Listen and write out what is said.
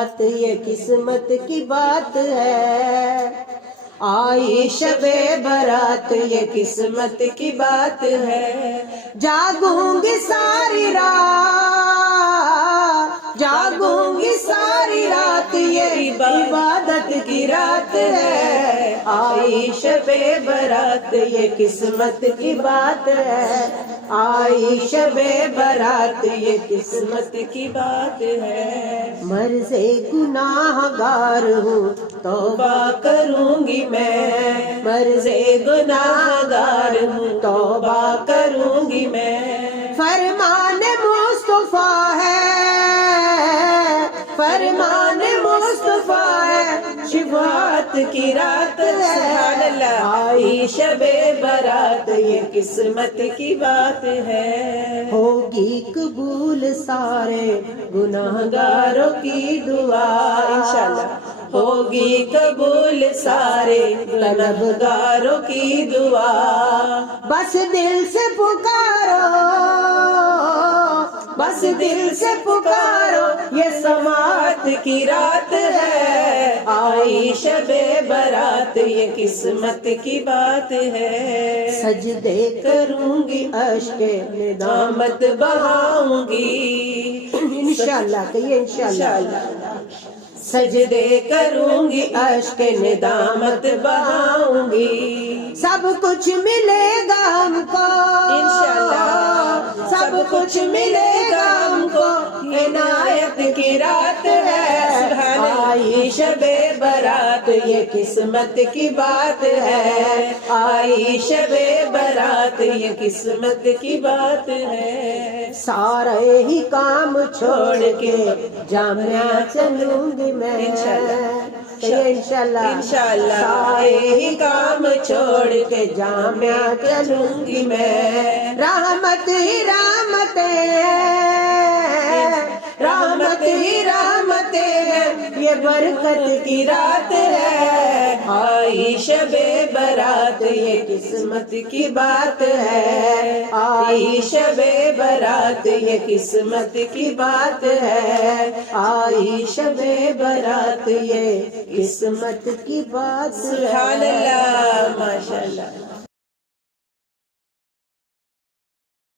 یہ قسمت کی بات ہے، آئی شب برات یہ قسمت کی بات ہے، جاگوں گی ساری رات، جاگوں گی ساری رات یہ عبادت کی رات ہے، آئی شب برات یہ قسمت کی بات ہے، آئی شب برات یہ قسمت کی بات ہے، مرض گناہ گار ہوں توبہ کروں گی میں، مرض گناہ گار ہوں توبہ کروں گی میں، فرمان مصطفیٰ ہے، فرمان مصطفیٰ ہے، شفاعت کی رات ہے، آئی شب برات یہ قسمت کی بات ہے، ہوگی قبول سارے گناہ گاروں کی دعا، انشاءاللہ ہوگی قبول سارے طلبگاروں کی دعا، بس دل سے پکارو، بس دل سے پکارو یہ سماعت کی رات ہے، آئی شب برات یہ قسمت کی بات ہے، سجدے کروں گی اشک ندامت بہاؤں گی، انشاءاللہ کہیے انشاءاللہ، سجدے کروں گی اشک ندامت بہاؤں گی، سب کچھ ملے گا ہم کو انشاءاللہ، سب کچھ ملے گا ہم کو، عنایت کی رات ہے، آئی شب برات یہ قسمت کی بات ہے، آئی شب برات یہ قسمت کی بات ہے، سارے ہی کام چھوڑ کے جامعہ چلوں گی میں انشاءاللہ، سارے ہی کام چھوڑ کے جامعہ چلوں گی میں، رحمت ہی رحمت ہے، رحمت ہی رحمت ہے، یہ برکت کی رات ہے، آئی شب برات یہ قسمت کی بات ہے، آئی شب برات یہ قسمت کی بات ہے، آئی شب برات یہ قسمت کی بات ہے، سبحان اللہ، ماشاءاللہ۔